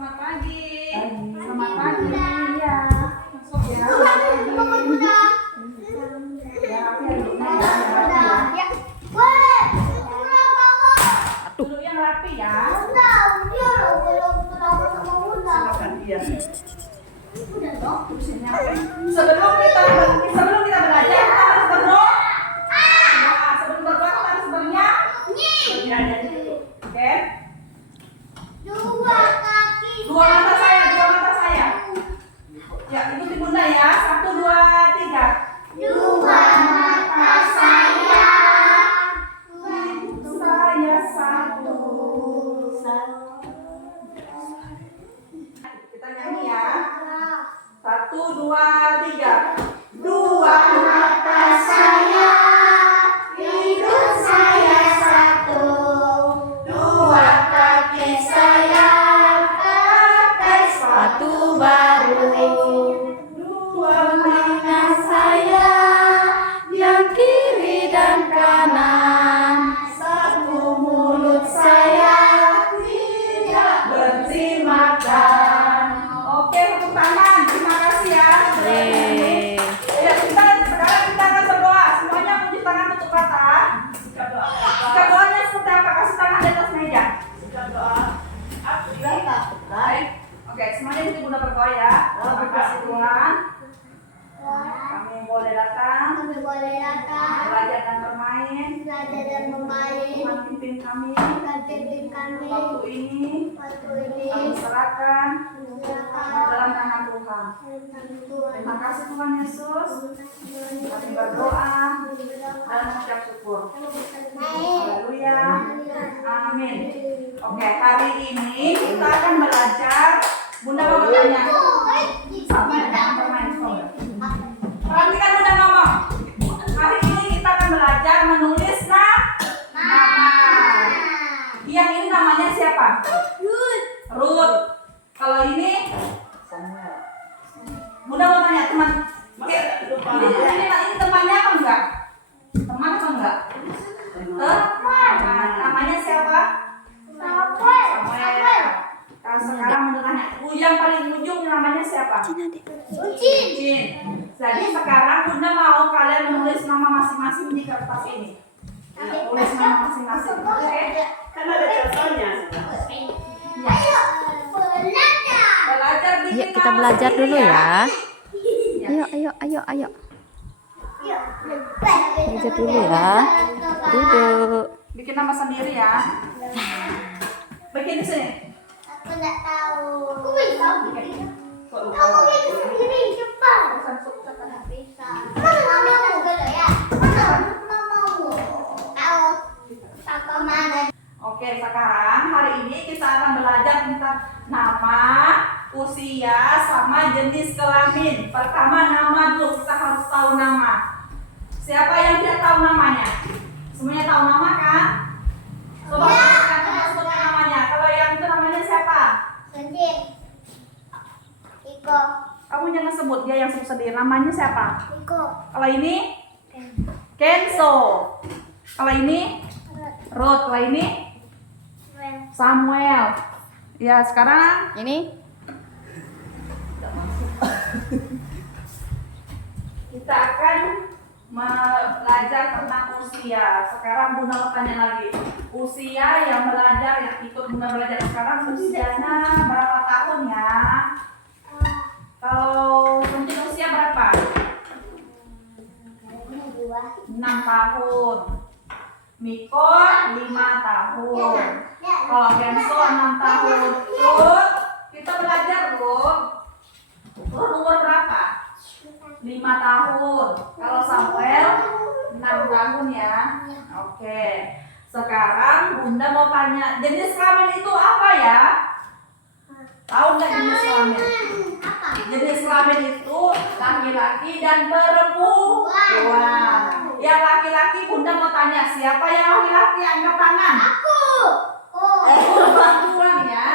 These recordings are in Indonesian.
Selamat pagi. Selamat pagi. Ya. Masuk ya. Selamat pagi. Ya, Rapi duduknya ya. Duduk yang rapi ya. Silakan dia. Sebelum kita belajar kita harus berdoa. Nah, sebelum berdoa kita harus bernyanyi. Oke? Dua mata saya. Ya, ikuti Bunda ya. 1, 2, 3. Dua mata saya, Saya satu. Kita nyanyi ya. 1, 2, 3. Dua mata saya, hidup saya satu. Dua kaki saya, pakai sepatu baru. Dua telinga saya, yang kiri dan kanan. Satu mulut saya, tidak berhenti makan. Oke, tepuk tangan. Terima kasih ya. Ya, sekarang kita akan berdoa. Semuanya kunci tangan tutup mata. Sikap doanya seperti apa? Kasih tangan di atas meja. Baik. Oke, semuanya nanti Bunda berdoa ya. Terima kasih Tuhan. Kami boleh datang, belajar dan bermain. Tuhan pimpin kami. Waktu ini kami serahkan dalam tangan Tuhan. Terima kasih Tuhan Yesus. Kami berdoa dan mengucap syukur. Haleluya. Amin. Oke, hari ini kita akan belajar. Bunda mau bertanya. Sama jangan bermain. Perhatikan Bunda ngomong. Hari ini kita akan belajar menulis nama. Yang ini namanya siapa? Ruth. Kalau ini Bunda mau tanya teman. Ini temannya apa enggak? Teman apa enggak? Teman. Namanya siapa? Samuel. Kalau sekarang Bunda tanya, yang paling ujung namanya siapa? Jin. Jadi sekarang Bunda mau kalian menulis nama masing-masing di kertas ini. Tulis nama masing-masing. Oke? Kan ada contohnya. Belajar bikin Yuk kita nama belajar sendiri dulu ya. Ayo. Belajar dulu ya. Duduk. Bikin nama sendiri ya. Bikin di sini. Aku nggak tahu. Aku bisa. Kok lupa? Aku bisa sendiri cepat. Nggak bisa. Mana dulu ya? Mamamu. Tahu. Papa mana? Oke, sekarang hari ini kita akan belajar tentang nama, usia, sama jenis kelamin. Pertama nama dulu, kita harus tahu nama. Siapa yang tidak tahu namanya? Semuanya tahu nama kan? Coba sebutkan namanya. Kalau yang itu namanya siapa? Sendiri. Iko. Kamu jangan sebut, dia yang sebut sendiri. Namanya siapa? Iko. Kalau ini Kenzo. Kalau ini Ruth. Kalau ini Samuel. Ya, sekarang Ini kita akan belajar tentang usia. Sekarang Bunda mau tanya lagi. Usia yang belajar, yang ikut Bunda belajar sekarang usianya berapa tahun ya? Kalau Sunjin usia berapa? 6 tahun. Miko 5 tahun. Kalau Kenzo 6 tahun. Ruth, kita belajar Ruth. Ruth umur berapa? 5 tahun. Kalau Samuel 6 tahun ya. Oke. Sekarang Bunda mau tanya, jenis kelamin itu apa ya? Tahu nggak jenis kelamin? Jenis kelamin itu laki-laki dan perempuan. Yang laki-laki Bunda mau tanya, siapa yang laki-laki? Angkat tangan. Aku. Perempuan ya.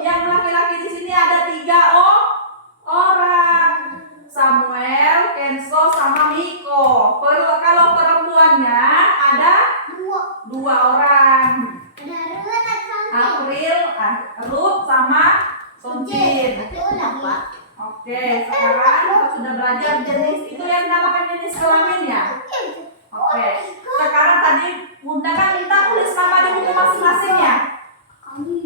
Yang laki-laki di sini ada 3 orang. Samuel, Kenzo, sama Miko. Kalau perempuannya ada 2 orang. Ada Ruth atau Sami? April, Ruth sama Soncin. Oke, sekarang kita sudah belajar jenis itu yang dinamakan jenis kelamin ya. Oke, sekarang tadi Bunda kan minta tulis nama di buku masing-masing ya.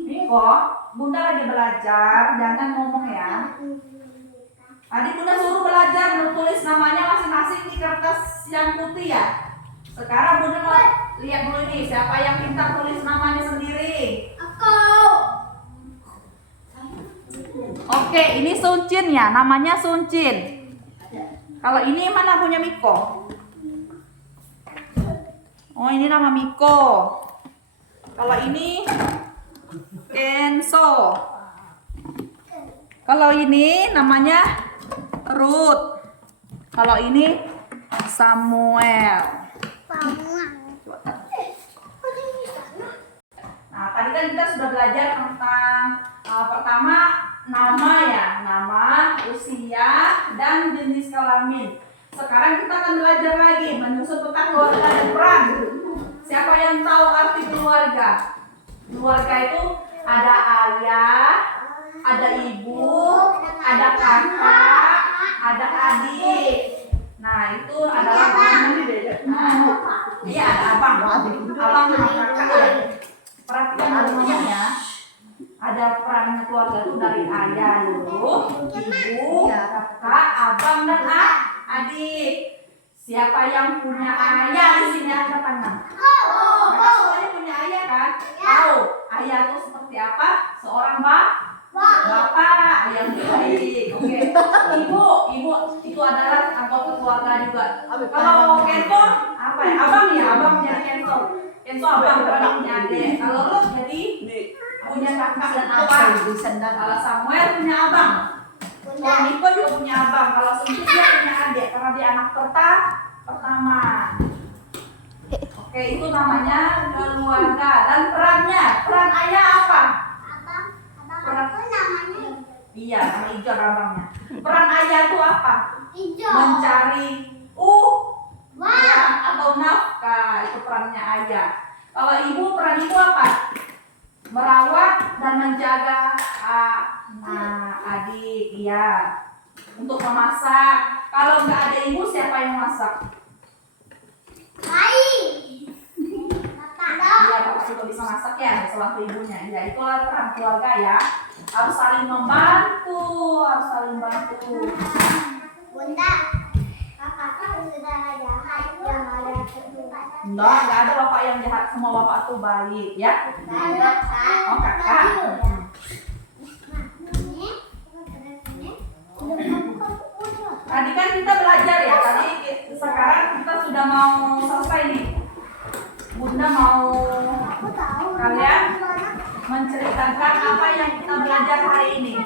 Miko, Bunda lagi belajar, jangan ngomong ya. Tadi Bunda suruh belajar menulis namanya masing-masing di kertas yang putih ya. Sekarang Bunda mau lihat dulu ini siapa yang pintar tulis namanya sendiri. Oke, ini Suncin ya, namanya Suncin. Kalau ini mana punya Miko? Oh, ini nama Miko. Kalau ini Enzo. Kalau ini namanya Ruth. Kalau ini Samuel. Nah, tadi kan kita sudah belajar tentang pertama nama ya, nama, usia, dan jenis kelamin. Sekarang kita akan belajar lagi menyusun peta keluarga dan peran. Siapa yang tahu arti keluarga? Keluarga itu ada ayah, ada ibu, ada kakak, ada adik. Nah, itu adalah iya, ada abang. Abang sama kakak. Perhatikan dulu ya. Ada perannya keluarga itu dari ayah dulu, ibu, kakak, abang, dan adik. Siapa yang punya ayah di sini angkat tangan. Mereka semuanya punya ayah kan? Tahu ayah itu seperti apa? Seorang bapak yang baik. Oke. Ibu itu adalah anggota keluarga juga. Kalau Kenzo apa ya? Abang ya, abang jadi Kenzo. Kenzo abang karena punya adik. Kalau lu jadi punya kakak dan abang. Kalau Samuel punya abang. Kalau Niko juga punya abang. Kalau Suci dia punya adik karena dia anak pertama. Oke, itu namanya keluarga. Dan perannya, peran ayah apa? Iya, nama hijau abangnya. Peran ayah itu apa? Mencari uang atau nafkah, itu perannya ayah. Kalau ibu, peran ibu apa? Merawat dan menjaga adik, iya. Untuk memasak. Kalau nggak ada ibu, siapa yang masak? Iya, bapak juga bisa masak ya, selaku ibunya. Ya, itulah peran keluarga ya. Harus saling membantu, Bunda, kakak sudah jahat yang ada kedua. Enggak ada bapak yang jahat, semua bapak tuh baik ya. Oh, kakak. Tadi kan kita belajar ya, sekarang kita sudah mau selesai nih. Bunda mau kalian menceritakan apa yang kita belajar hari ini.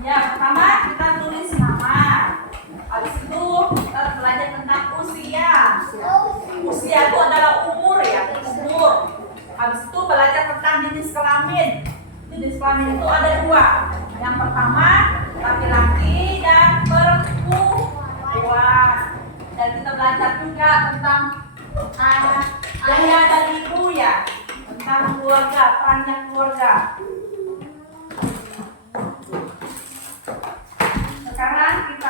Ya, pertama kita tulis nama. Habis itu kita belajar tentang usia. Usia itu adalah umur ya, umur. Habis itu belajar tentang jenis kelamin. Jenis kelamin itu ada dua. Yang pertama laki-laki dan perempuan. Dan kita belajar juga tentang ayah dan ibu ya, tentang keluarga, perannya keluarga. Sekarang kita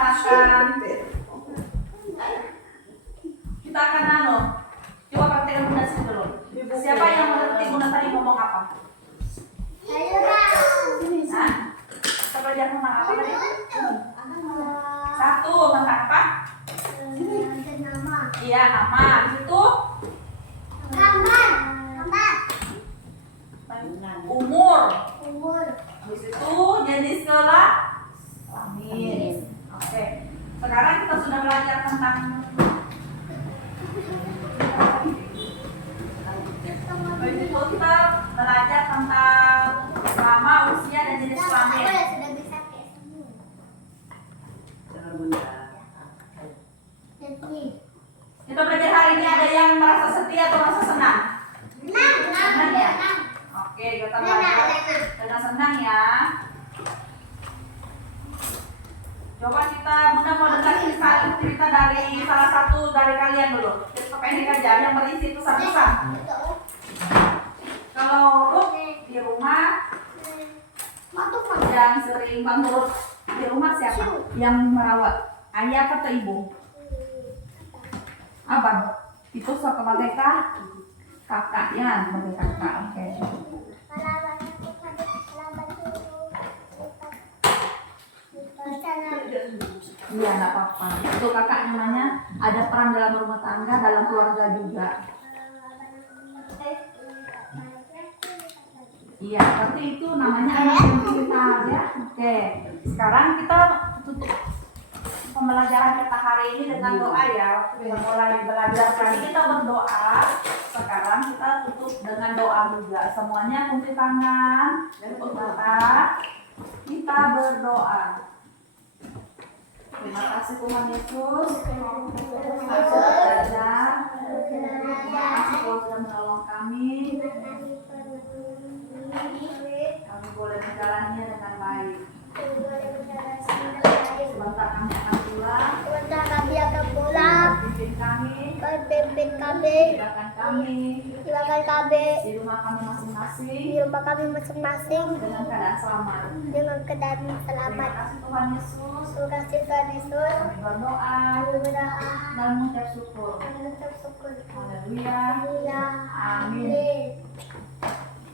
akan coba praktekkan Bunda sini dulu. Siapa yang mengerti Bunda tadi ngomong apa? Hah? Kita belajar tentang apa tadi? Satu, tentang apa? Iya, nama. Habis itu umur. Habis itu jenis kelamin. Oke. Sekarang kita sudah belajar tentang habis itu kita belajar tentang nama, usia, dan jenis kelamin. Kita belajar hari ini ada yang merasa sedih atau merasa senang? Senang ya? Oke, kita belajar dengan senang ya. Coba kita mau dengar cerita dari salah satu dari kalian dulu. Kita pendek aja yang berisi pesan-pesan. Kalau Ruth, ya yang sering mengurus di rumah siapa? Yang merawat? Ayah atau ibu? Abang? Itu sebagai kakak ya, sebagai kakak. Oke. Iya, nggak apa-apa. Itu kakak namanya ada peran dalam rumah tangga, dalam keluarga juga. Iya, berarti itu namanya anak yang pintar ya. Oke, sekarang kita tutup pembelajaran kita hari ini dengan doa ya. Kita mulai belajar kali kita berdoa. Sekarang kita tutup dengan doa juga. Semuanya kunci tangan, tutup mata. Kita berdoa. Terima kasih Tuhan Yesus. Terima kasih Tuhan sudah menolong kami. Kami boleh menjalaninya dengan baik. Sebentar kami akan pulang. Sebentar kami akan pulang. Pimpin kami. Silakan kami. Di rumah kami masing-masing. Di rumah kami masing-masing. Dengan keadaan selamat. Dengan keadaan Terima selamat. kasih Tuhan Yesus. Terima kasih Tuhan Yesus. Kami berdoa Kami berdoa. dan mengucap syukur. Kami mengucap syukur. Haleluya. Haleluya. Amin. Amin.